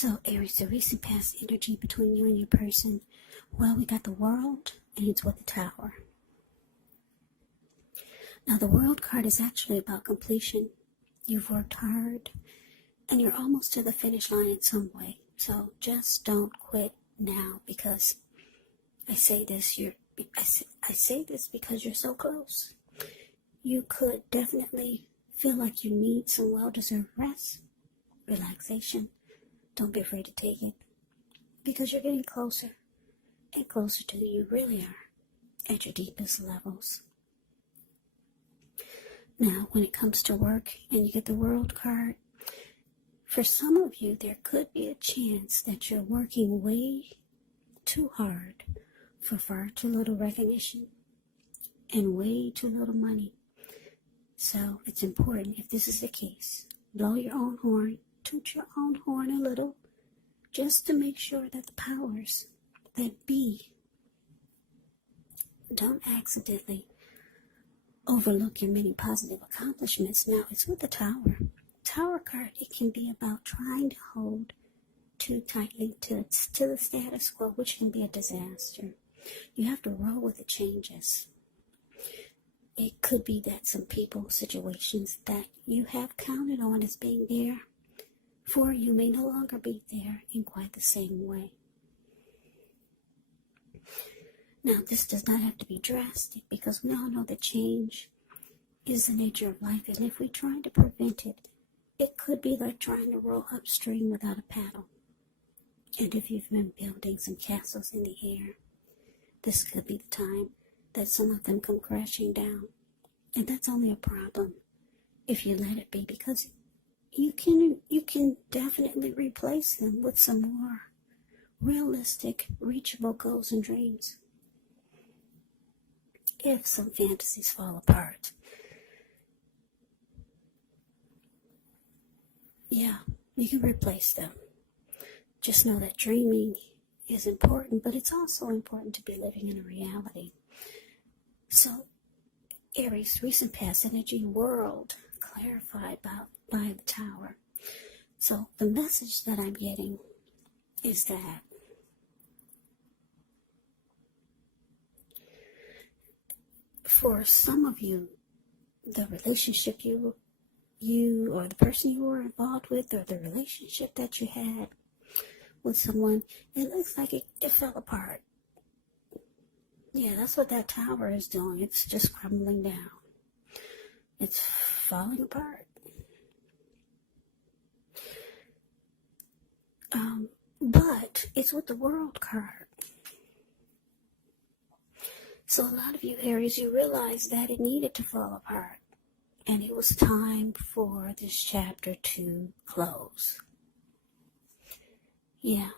So, Aries, the recent past energy between you and your person, well, we got the World, and it's with the Tower. Now, the World card is actually about completion. You've worked hard, and you're almost to the finish line in some way. So, just don't quit now, because I say this because you're so close. You could definitely feel like you need some well-deserved rest, relaxation. Don't be afraid to take it, because you're getting closer and closer to who you really are at your deepest levels. Now, when it comes to work and you get the World card, for some of you, there could be a chance that you're working way too hard for far too little recognition and way too little money. So it's important, if this is the case, blow your own horn, toot your own horn a little, just to make sure that the powers that be don't accidentally overlook your many positive accomplishments. Now, it's with the Tower. Tower card, it can be about trying to hold too tightly to the status quo, which can be a disaster. You have to roll with the changes. It could be that some people, situations that you have counted on as being there for you may no longer be there in quite the same way. Now, this does not have to be drastic, because we all know that change is the nature of life, and if we try to prevent it, it could be like trying to row upstream without a paddle. And if you've been building some castles in the air, this could be the time that some of them come crashing down. And that's only a problem if you let it be, because you can definitely replace them with some more realistic, reachable goals and dreams. If some fantasies fall apart, yeah, you can replace them. Just know that dreaming is important, but it's also important to be living in a reality. So, Aries, recent past energy, World, clarified by the Tower. So, the message that I'm getting is that for some of you, the relationship you or the person you were involved with, or the relationship that you had with someone, it looks like it fell apart. Yeah, that's what that Tower is doing. It's just crumbling down. It's falling apart. But it's with the World card. So a lot of you Aries, you realize that it needed to fall apart, and it was time for this chapter to close. Yeah.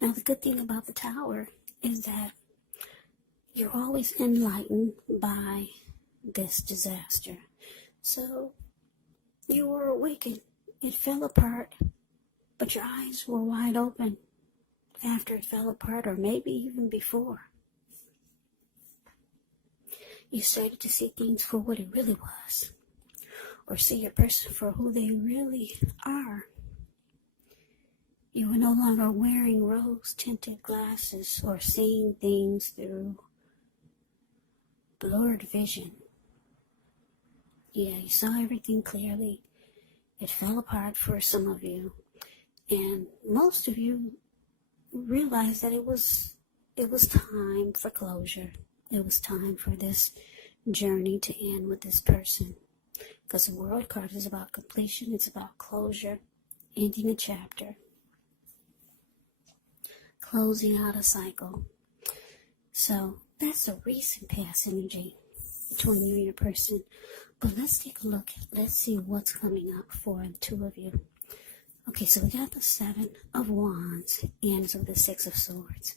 Now, the good thing about the Tower is that you're always enlightened by this disaster. So you were awakened. It fell apart, but your eyes were wide open after it fell apart, or maybe even before. You started to see things for what it really was, or see your person for who they really are. You were no longer wearing rose-tinted glasses or seeing things through blurred vision. Yeah, you saw everything clearly. It fell apart for some of you, and most of you realized that it was time for closure. It was time for this journey to end with this person, because the World card is about completion. It's about closure, ending a chapter, closing out a cycle. So that's a recent past energy between you and your person. But let's take a look. Let's see what's coming up for the two of you. Okay, so we got the Seven of Wands and so the Six of Swords.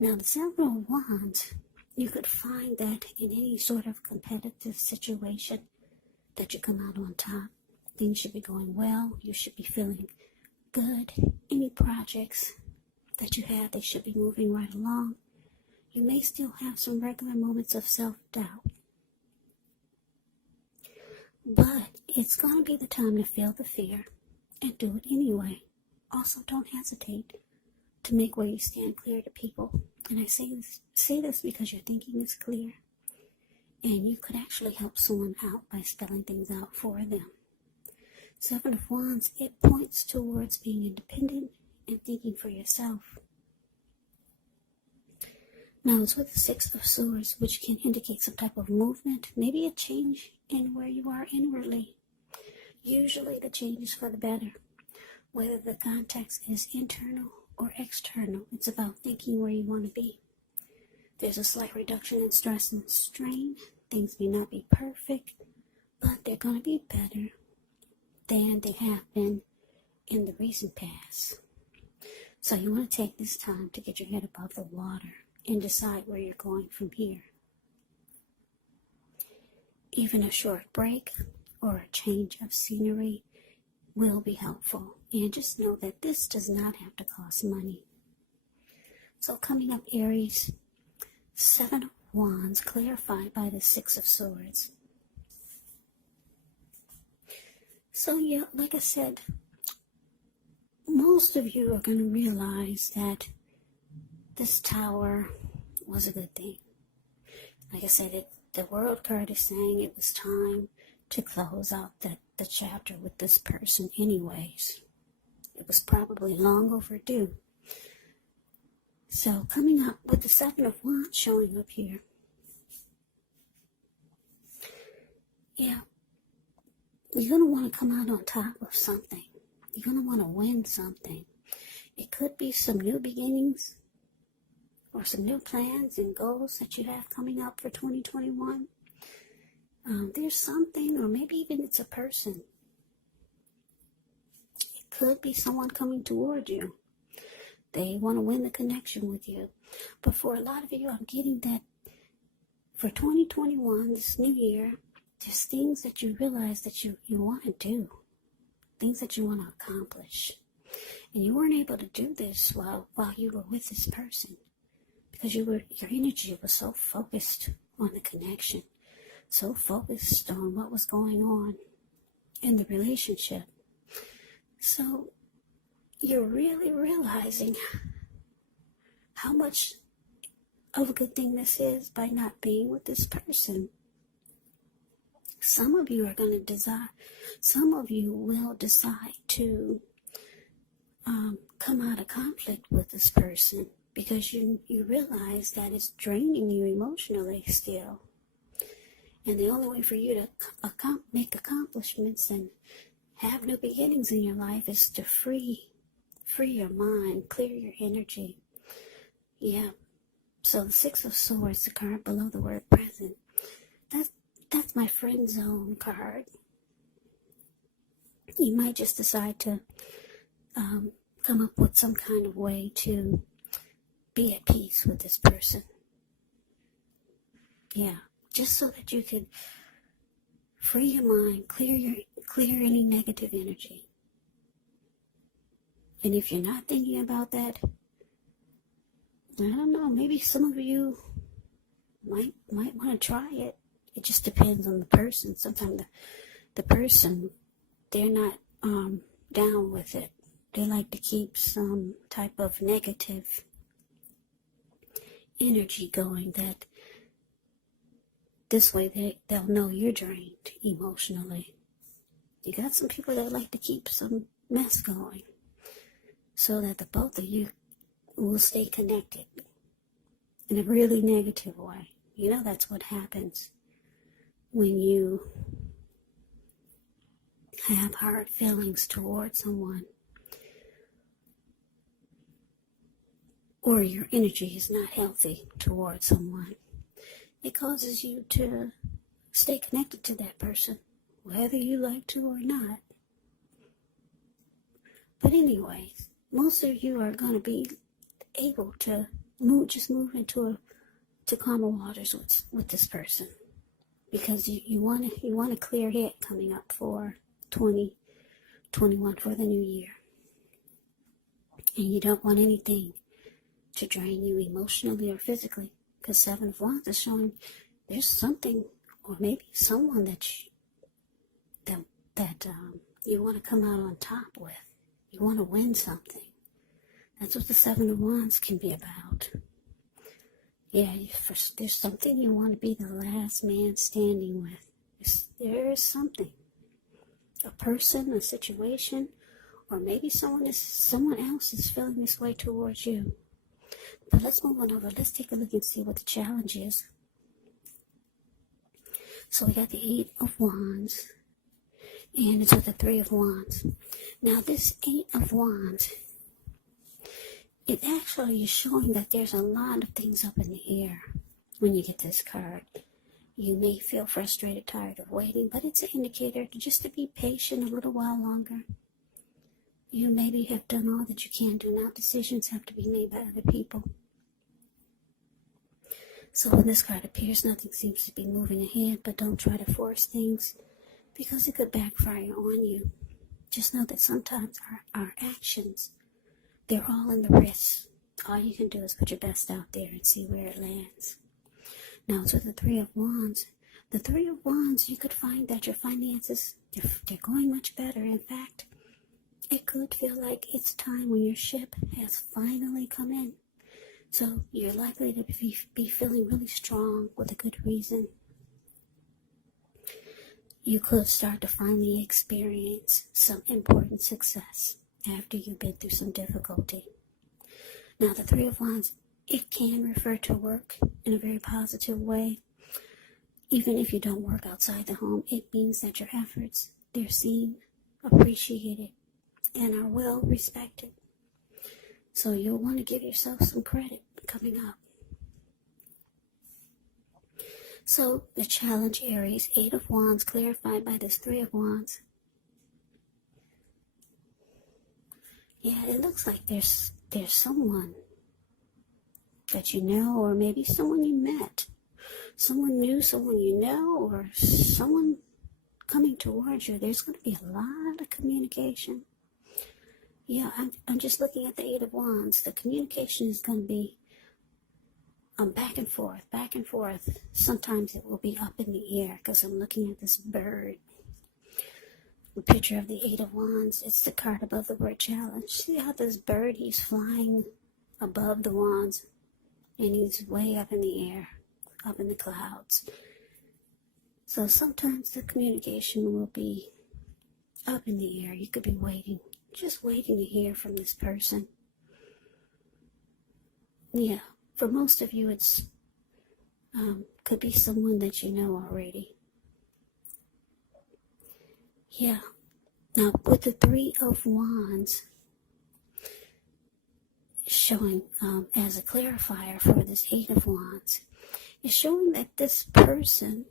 Now, the Seven of Wands, you could find that in any sort of competitive situation that you come out on top. Things should be going well. You should be feeling good. Any projects that you have, they should be moving right along. You may still have some regular moments of self-doubt, but it's going to be the time to feel the fear and do it anyway. Also, don't hesitate to make where you stand clear to people. And I say this because your thinking is clear, and you could actually help someone out by spelling things out for them. Seven of Wands, it points towards being independent and thinking for yourself. Now it's with the Six of Swords, which can indicate some type of movement, maybe a change in where you are inwardly. Usually the change is for the better. Whether the context is internal or external, it's about thinking where you want to be. There's a slight reduction in stress and strain. Things may not be perfect, but they're going to be better than they have been in the recent past. So you want to take this time to get your head above the water and decide where you're going from here. Even a short break or a change of scenery will be helpful. And just know that this does not have to cost money. So coming up, Aries, Seven of Wands clarified by the Six of Swords. So yeah, like I said, most of you are going to realize that this Tower was a good thing. Like I said, the World card is saying it was time to close out the chapter with this person anyways. It was probably long overdue. So coming up with the Seven of Wands showing up here. Yeah, you're going to want to come out on top of something. You're going to want to win something. It could be some new beginnings or some new plans and goals that you have coming up for 2021. There's something, or maybe even it's a person. It could be someone coming toward you. They want to win the connection with you. But for a lot of you, I'm getting that for 2021, this new year, there's things that you realize that you want to do. Things that you want to accomplish. And you weren't able to do this while you were with this person. Because your energy was so focused on the connection. So focused on what was going on in the relationship. So you're really realizing how much of a good thing this is by not being with this person. Some of you are going to desire, some of you will decide to come out of conflict with this person because you realize that it's draining you emotionally still. And the only way for you to make accomplishments and have new beginnings in your life is to free your mind, clear your energy. Yeah. So the Six of Swords, the card below the word present, that's my friend zone card. You might just decide to come up with some kind of way to be at peace with this person. Yeah. Just so that you can free your mind, clear any negative energy. And if you're not thinking about that, I don't know, maybe some of you might want to try it. It just depends on the person. Sometimes the person, they're not down with it. They like to keep some type of negative energy going that this way they'll know you're drained emotionally. You got some people that like to keep some mess going so that the both of you will stay connected in a really negative way. You know, that's what happens when you have hard feelings towards someone or your energy is not healthy towards someone. It causes you to stay connected to that person, whether you like to or not. But anyways, most of you are going to be able to move into calmer waters with this person, because you want a clear head coming up for 2021 for the new year, and you don't want anything to drain you emotionally or physically. Because Seven of Wands is showing there's something, or maybe someone that you want to come out on top with. You want to win something. That's what the Seven of Wands can be about. Yeah, there's something you want to be the last man standing with. There is something. A person, a situation, or maybe someone else is feeling this way towards you. But let's move on over. Let's take a look and see what the challenge is. So we got the Eight of Wands, and it's with the Three of Wands. Now this Eight of Wands, it actually is showing that there's a lot of things up in the air when you get this card. You may feel frustrated, tired of waiting, but it's an indicator just to be patient a little while longer. You maybe have done all that you can do. Now decisions have to be made by other people. So when this card appears, nothing seems to be moving ahead, but don't try to force things because it could backfire on you. Just know that sometimes our actions, they're all in the wrist. All you can do is put your best out there and see where it lands. Now, it's with the Three of Wands. The Three of Wands, you could find that your finances, they're going much better. In fact, it could feel like it's time when your ship has finally come in. So you're likely to be feeling really strong with a good reason. You could start to finally experience some important success after you've been through some difficulty. Now, the Three of Wands, it can refer to work in a very positive way. Even if you don't work outside the home, it means that your efforts, they're seen, appreciated, and are well respected. So you'll want to give yourself some credit coming up. So the challenge, Aries, Eight of Wands, clarified by this Three of Wands. Yeah, it looks like there's someone that you know, or maybe someone you met. Someone new, someone you know, or someone coming towards you. There's going to be a lot of communication. Yeah, I'm just looking at the Eight of Wands. The communication is going to be back and forth, back and forth. Sometimes it will be up in the air because I'm looking at this bird. The picture of the Eight of Wands, it's the card above the word challenge. See how this bird, he's flying above the wands and he's way up in the air, up in the clouds. So sometimes the communication will be up in the air. You could be waiting, just waiting to hear from this person. Yeah, for most of you, it's could be someone that you know already. Yeah. Now, with the Three of Wands showing as a clarifier for this Eight of Wands, is showing that this person,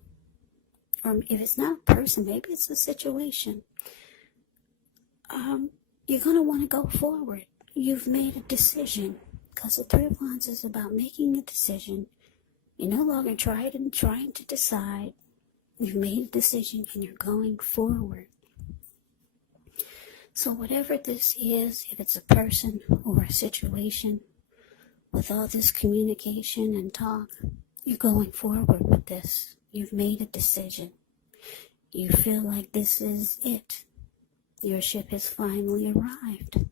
or if it's not a person, maybe it's a situation, you're going to want to go forward. You've made a decision, because the Three of Wands is about making a decision. You're no longer trying to decide. You've made a decision and you're going forward. So whatever this is, if it's a person or a situation, with all this communication and talk, you're going forward with this. You've made a decision. You feel like this is it. Your ship has finally arrived.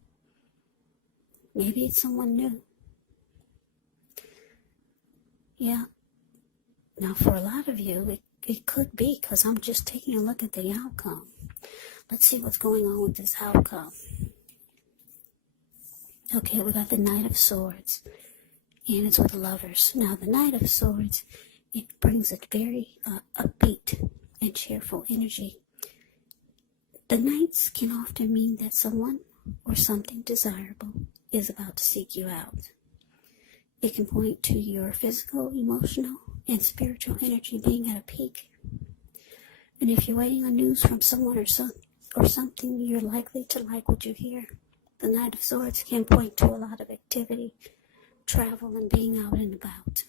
Maybe it's someone new. Yeah. Now, for a lot of you, it could be, because I'm just taking a look at the outcome. Let's see what's going on with this outcome. Okay, we got the Knight of Swords, and it's with the Lovers. Now, the Knight of Swords, it brings a very upbeat and cheerful energy. The Knights can often mean that someone or something desirable is about to seek you out. It can point to your physical, emotional, and spiritual energy being at a peak. And if you're waiting on news from someone or something, you're likely to like what you hear. The Knight of Swords can point to a lot of activity, travel, and being out and about.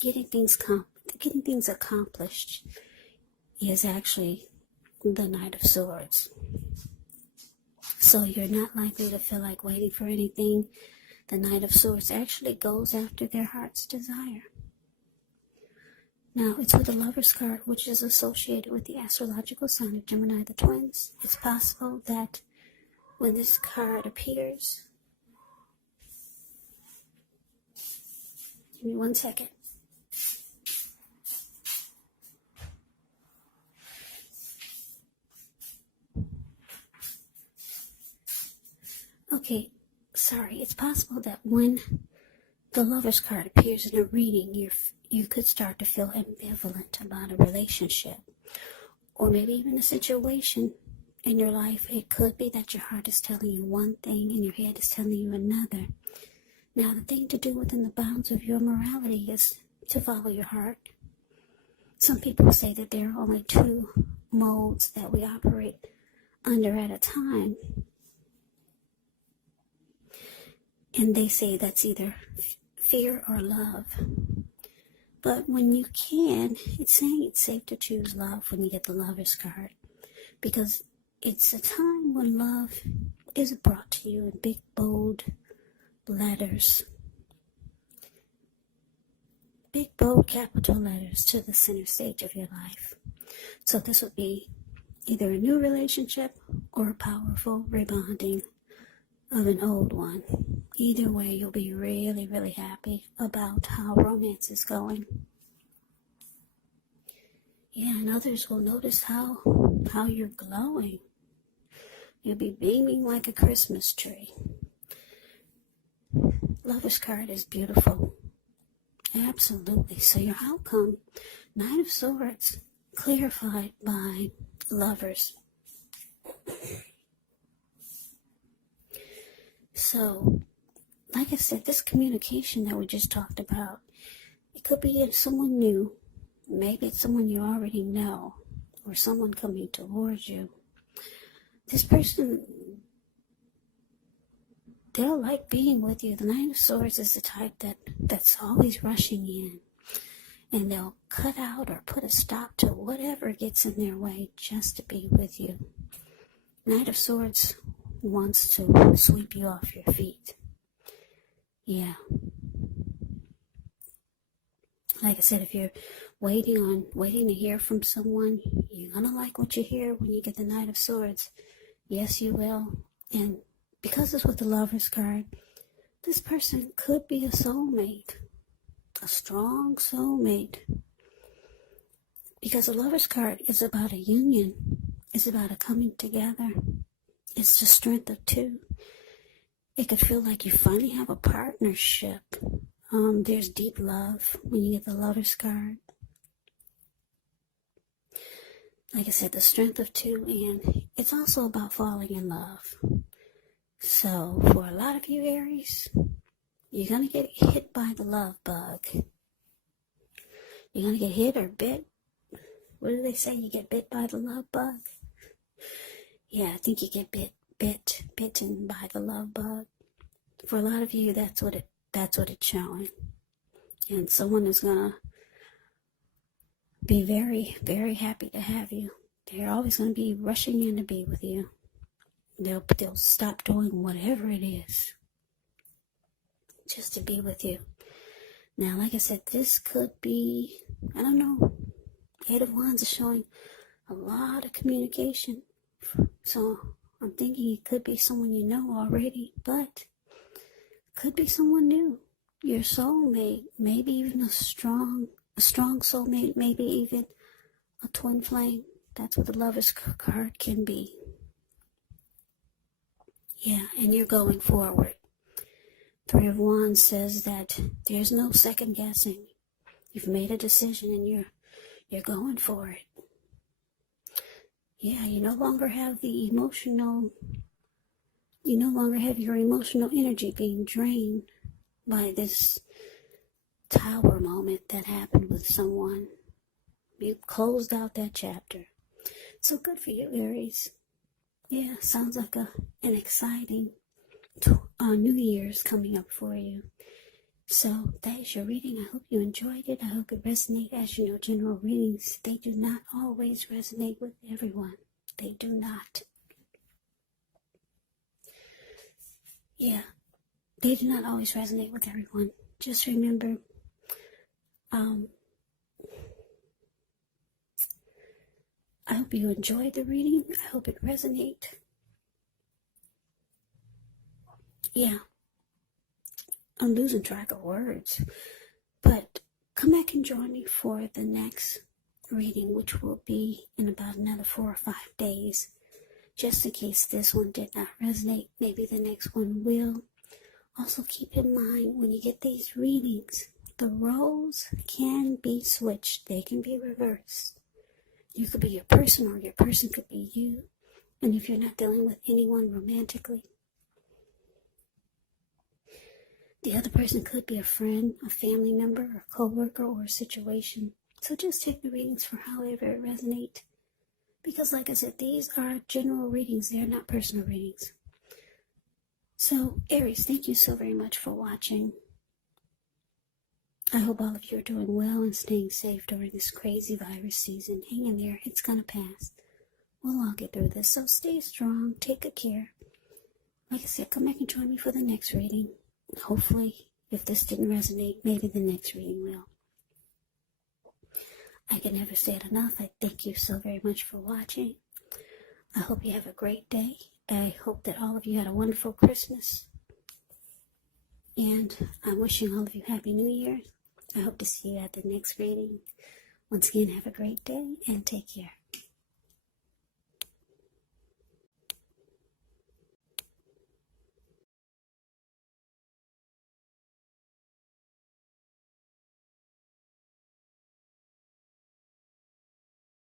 Getting things accomplished is actually the Knight of Swords. So you're not likely to feel like waiting for anything. The Knight of Swords actually goes after their heart's desire. Now, it's with the Lover's card, which is associated with the astrological sign of Gemini, the twins. It's possible that when this card appears, give me 1 second. Okay, sorry. It's possible that when the Lover's card appears in a reading, you could start to feel ambivalent about a relationship, or maybe even a situation in your life. It could be that your heart is telling you one thing and your head is telling you another. Now, the thing to do within the bounds of your morality is to follow your heart. Some people say that there are only two modes that we operate under at a time. And they say that's either fear or love. But when you can, it's saying it's safe to choose love when you get the Lover's card. Because it's a time when love is brought to you in big, bold letters. Big, bold, capital letters to the center stage of your life. So this would be either a new relationship or a powerful rebonding of an old one. Either way, you'll be really, really happy about how romance is going. Yeah, and others will notice how you're glowing. You'll be beaming like a Christmas tree. Lover's card is beautiful. Absolutely. So your outcome, Knight of Swords, clarified by Lovers. So, like I said, this communication that we just talked about, it could be someone new. Maybe it's someone you already know, or someone coming towards you. This person, they'll like being with you. The Knight of Swords is the type that's always rushing in. And they'll cut out or put a stop to whatever gets in their way just to be with you. Knight of Swords wants to sweep you off your feet. Yeah. Like I said, if you're waiting to hear from someone, you're gonna like what you hear when you get the Knight of Swords. Yes, you will. And because it's with the Lover's card, this person could be a soulmate. A strong soulmate. Because the Lover's card is about a union. It's about a coming together. It's the strength of two. It could feel like you finally have a partnership. There's deep love when you get the Lover's card. Like I said, the strength of two, and it's also about falling in love. So, for a lot of you Aries, you're going to get hit by the love bug. You're going to get hit or bit. What do they say? You get bit by the love bug? Yeah, I think you get bitten by the love bug. For a lot of you, that's what it's showing. And someone is going to be very, very happy to have you. They're always going to be rushing in to be with you. They'll stop doing whatever it is just to be with you. Now, like I said, this could be, I don't know, Eight of Wands is showing a lot of communication. So I'm thinking it could be someone you know already, but could be someone new. Your soulmate, maybe even a strong soulmate, maybe even a twin flame. That's what the Lover's card can be. Yeah, and you're going forward. Three of Wands says that there's no second guessing. You've made a decision and you're going for it. Yeah, you no longer have your emotional energy being drained by this tower moment that happened with someone. You closed out that chapter. So good for you, Aries. Yeah, sounds like an exciting New Year's coming up for you. So that is your reading. I hope you enjoyed it. I hope it resonated. As you know, general readings, they do not always resonate with everyone. They do not. Yeah, they do not always resonate with everyone. Just remember, I hope you enjoyed the reading. I hope it resonated. yeah, I'm losing track of words. But come back and join me for the next reading, which will be in about another 4 or 5 days. Just in case this one did not resonate, maybe the next one will. Also keep in mind, when you get these readings, the roles can be switched. They can be reversed. You could be your person, or your person could be you. And if you're not dealing with anyone romantically, the other person could be a friend, a family member, a co-worker, or a situation. So just take the readings for however it resonates. Because like I said, these are general readings. They are not personal readings. So, Aries, thank you so very much for watching. I hope all of you are doing well and staying safe during this crazy virus season. Hang in there. It's going to pass. We'll all get through this. So stay strong. Take good care. Like I said, come back and join me for the next reading. Hopefully, if this didn't resonate, maybe the next reading will. I can never say it enough. I thank you so very much for watching. I hope you have a great day. I hope that all of you had a wonderful Christmas. And I'm wishing all of you Happy New Year. I hope to see you at the next reading. Once again, have a great day and take care.